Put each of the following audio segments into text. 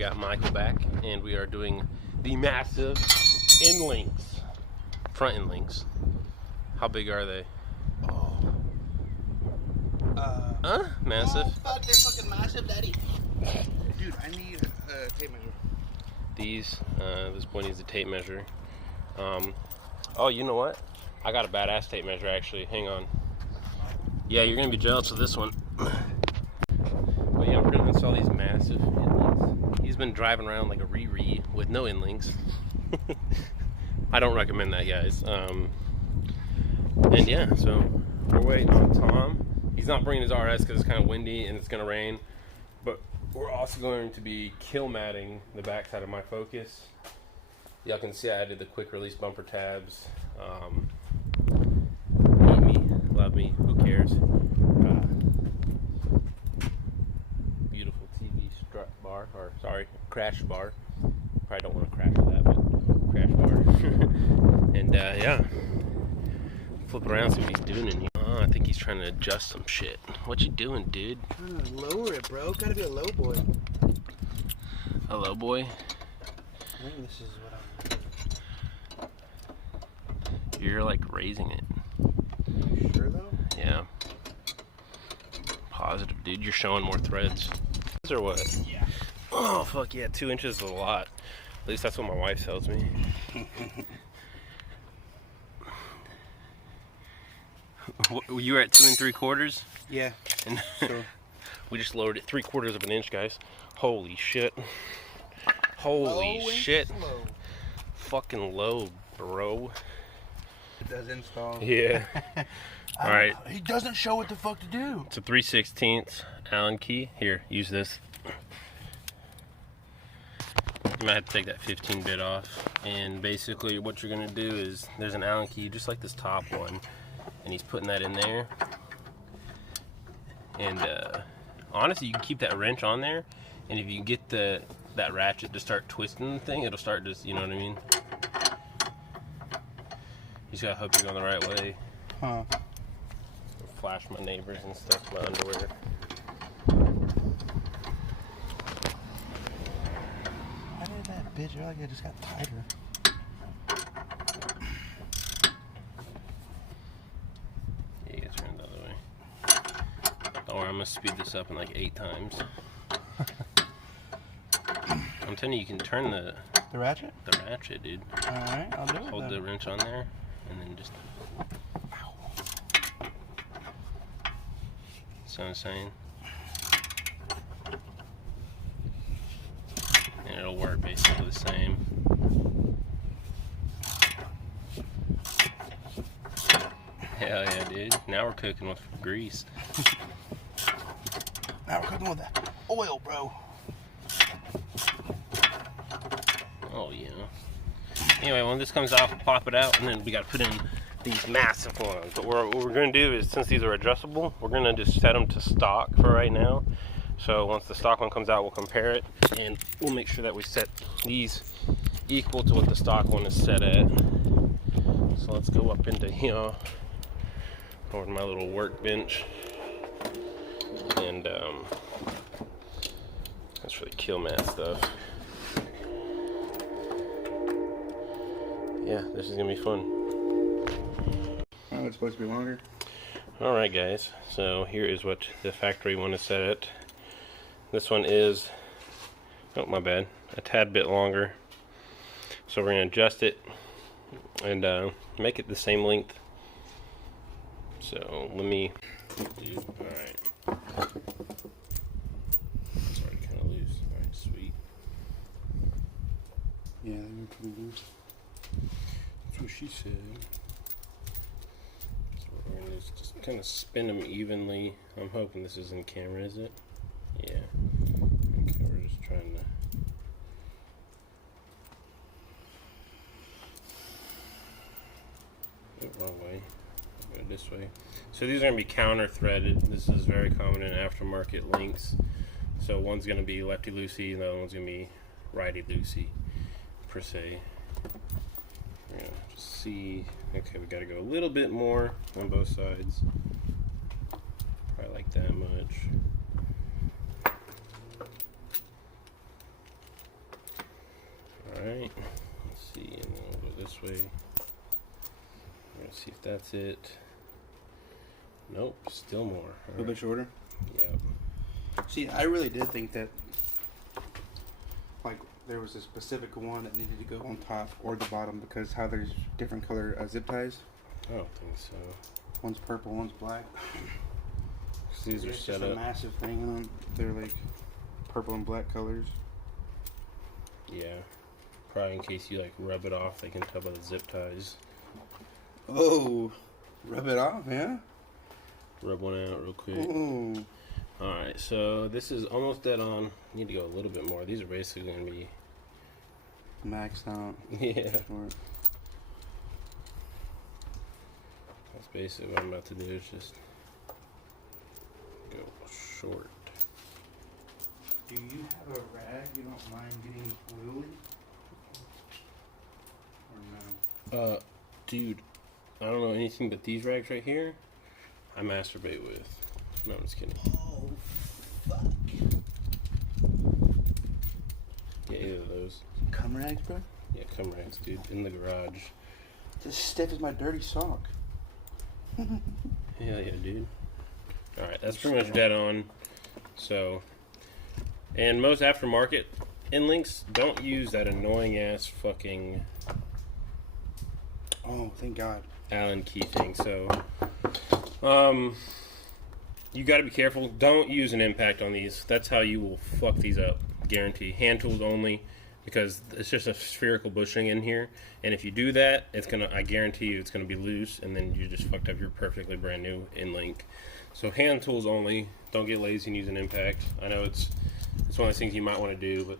got Michael back, and we are doing the massive Endlinks, front Endlinks. How big are they? Massive? Oh, fuck, they're fucking massive, daddy. Dude, I need a tape measure. This boy needs a tape measure. Oh, you know what? I got a badass tape measure, actually. Hang on. Yeah, you're gonna be jealous of this one. But yeah, we're gonna install these massive Endlinks. He's been driving around like a Riri with no Endlinks. I don't recommend that, guys. And yeah, so we're waiting on Tom. He's not bringing his RS because it's kind of windy and it's gonna rain. But we're also going to be kill matting the backside of my Focus. Y'all can see I added the quick release bumper tabs. Hate me, love me, who cares? Beautiful TV strut bar, or sorry, crash bar. Probably don't want to crash with that, but crash bar. And yeah, flip around, see what he's doing in here. I think he's trying to adjust some shit. What you doing, dude? I'm trying to lower it, bro. Gotta be a low boy. A low boy? I think this is what I'm... You're like raising it. You sure though? Yeah. Positive, dude. You're showing more threads. Or what? Yeah. Oh, fuck yeah. 2 inches is a lot. At least that's what my wife tells me. You were at 2 3/4? Yeah. And So we just lowered it 3/4 of an inch, guys. Holy shit. Holy shit. slow. Fucking low, bro. It does install. Yeah. Alright. He doesn't show what the fuck to do. It's a 3/16 Allen key. Here, use this. You might have to take that 15 bit off. And basically what you're going to do is, there's an Allen key just like this top one. And he's putting that in there. And honestly, you can keep that wrench on there. And if you get that ratchet to start twisting the thing, it'll start just, you know what I mean? You just gotta hope you're going the right way. Huh. Flash my neighbors and stuff, my underwear. Why did that bitch earlier just got tighter? Yeah, you gotta turn it the other way. Don't worry, I'm gonna speed this up in like 8 times. I'm telling you, you can turn the ratchet? The ratchet, dude. Alright, I'll do it. Hold the wrench on there, and then just... See what I'm saying? And it'll work basically the same. Hell yeah, dude. Now we're cooking with grease. Now we're cooking with that oil, bro. Oh yeah. Anyway, when this comes off, we'll pop it out, and then we got to put in these massive ones. But what we're going to do is, since these are adjustable, we're going to just set them to stock for right now. So once the stock one comes out, we'll compare it, and we'll make sure that we set these equal to what the stock one is set at. So let's go up into here, over to my little workbench, and that's for the kill mat stuff. Yeah, this is gonna be fun. Oh, it's supposed to be longer. Alright guys, so here is what the factory one is set at. This one is, oh my bad, a tad bit longer. So we're gonna adjust it and make it the same length. So let me, alright. It's already kind of loose. Alright, sweet. Yeah, they're pretty loose. That's what she said. So we're going to just kind of spin them evenly. I'm hoping this is in camera, is it? Yeah. Okay, we're just trying to... Oh, wrong way. I'll go this way. So these are going to be counter threaded. This is very common in aftermarket links. So one's going to be lefty-loosey and the other one's going to be righty-loosey, per se. We're gonna just see. Okay, we gotta go a little bit more on both sides. Probably like that much. Alright, let's see, and then we'll go this way. We're gonna see if that's it. Nope, still more. A little bit shorter? Yeah. See, I really did think that, like, there was a specific one that needed to go on top or the bottom because how there's different color zip ties. I don't think so. One's purple, one's black. These are It's set just up. a massive thing, and they're like purple and black colors. Yeah. Probably in case you like rub it off, they can tell by the zip ties. Oh, rub it off, yeah? Rub one out real quick. Ooh. Alright, so this is almost dead on. Need to go a little bit more. These are basically going to be Maxed out. yeah. Short. That's basically what I'm about to do. Is just go short. Do you have a rag you don't mind getting oily? Or no? Dude, I don't know anything but these rags right here. I masturbate with. No, I'm just kidding. Oh, fuck. Yeah, either of those. Cum rags, bro? Yeah, cum rags, dude. In the garage. It's as stiff as my dirty sock. Hell yeah, dude. Alright, that's pretty much dead on. So, and most aftermarket Endlinks don't use that annoying ass fucking Oh, thank God. Allen key thing. So, you got to be careful. Don't use an impact on these. That's how you will fuck these up. Guarantee. Hand tools only, because it's just a spherical bushing in here. And if you do that, it's gonna. I guarantee you, it's gonna be loose, and then you just fucked up your perfectly brand new Endlink. So hand tools only. Don't get lazy and use an impact. I know it's one of those things you might want to do, but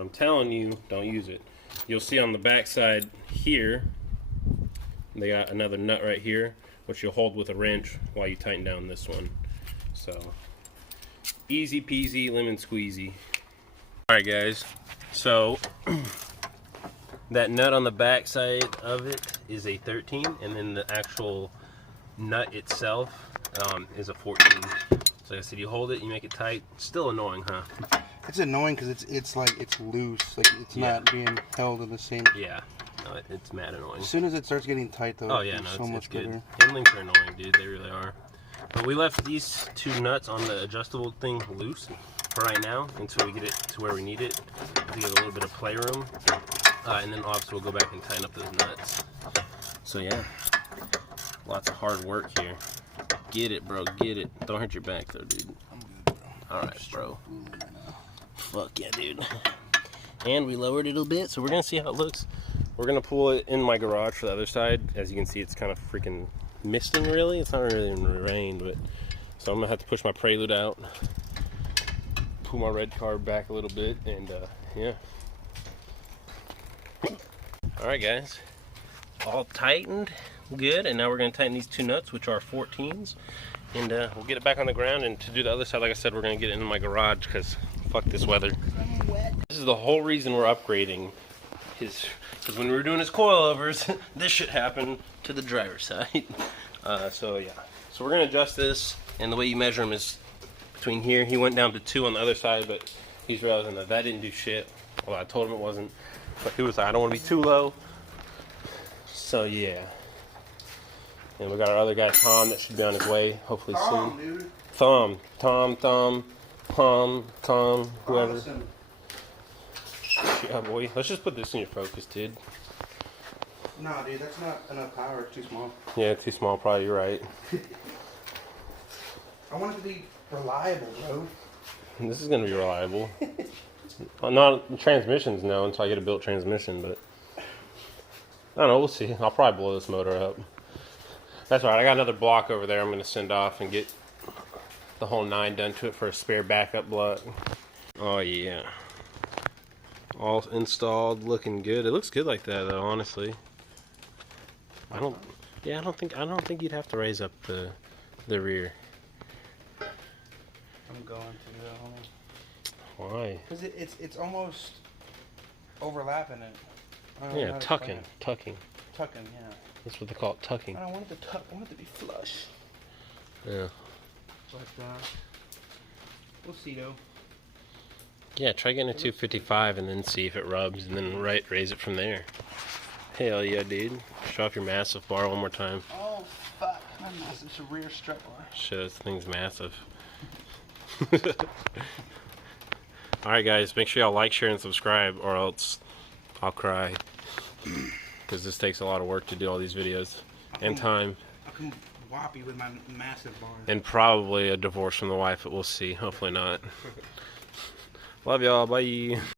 I'm telling you, don't use it. You'll see on the back side here, they got another nut right here, which you'll hold with a wrench while you tighten down this one. So, easy peasy, lemon squeezy. Alright guys, so that nut on the back side of it is a 13, and then the actual nut itself is a 14. So like I said, you hold it, you make it tight. Still annoying, huh? It's annoying because it's like it's loose, like it's not being held in the same. Yeah, no, it's mad annoying. As soon as it starts getting tight, though, Oh yeah, it's no, so it's much good. better. Endlinks are annoying, dude. They really are. But we left these two nuts on the adjustable thing loose for right now until we get it to where we need it to get a little bit of playroom, and then obviously we'll go back and tighten up those nuts. So yeah, lots of hard work here. Get it, bro. Get it. Don't hurt your back though, dude. I'm good, bro. All right, bro. Fuck yeah, dude. And we lowered it a bit, so we're gonna see how it looks. We're gonna pull it in my garage for the other side. As you can see, it's kind of freaking misting, really. It's not really in the rain, but so I'm gonna have to push my Prelude out, pull my red card back a little bit, and yeah. All right, guys, all tightened, good. And now we're gonna tighten these two nuts, which are 14s, and we'll get it back on the ground. And to do the other side, like I said, we're gonna get it in my garage because fuck this weather. This is the whole reason we're upgrading his, because when we were doing his coilovers, this shit happened to the driver's side. So yeah, so we're gonna adjust this, and the way you measure him is between here. He went down to 2 on the other side, but he's realizing that didn't do shit. Well, I told him it wasn't, but he was like, I don't want to be too low. So yeah, and we got our other guy Tom that should be on his way hopefully soon. Dude. Tom, whoever. Awesome. Yeah, boy. Let's just put this in your focus, dude. Nah, dude, that's not enough power. It's too small. Yeah, too small, probably. You're right. I want it to be reliable, bro. This is going to be reliable. Not transmissions, no, until I get a built transmission, but I don't know. We'll see. I'll probably blow this motor up. That's all right. I got another block over there I'm going to send off and get the whole 9 done to it for a spare backup block. Oh, yeah. All installed, looking good. It looks good like that, though. Honestly, I don't think you'd have to raise up the rear. I'm going to go. Why? Because it's almost overlapping it. I don't know Yeah, how to tucking. explain it. Tucking, yeah. That's what they call it, tucking. I don't want it to tuck. I want it to be flush. Yeah. But we'll see though. Yeah, try getting a 255 and then see if it rubs, and then raise it from there. Hell yeah, dude. Show off your massive bar one more time. Oh, fuck. My massive rear strut bar. Shit, this thing's massive. Alright guys, make sure y'all like, share, and subscribe, or else I'll cry. Because this takes a lot of work to do all these videos. And time. I'll come whoppy with my massive bar. And probably a divorce from the wife, but we'll see. Hopefully not. Love y'all. Bye.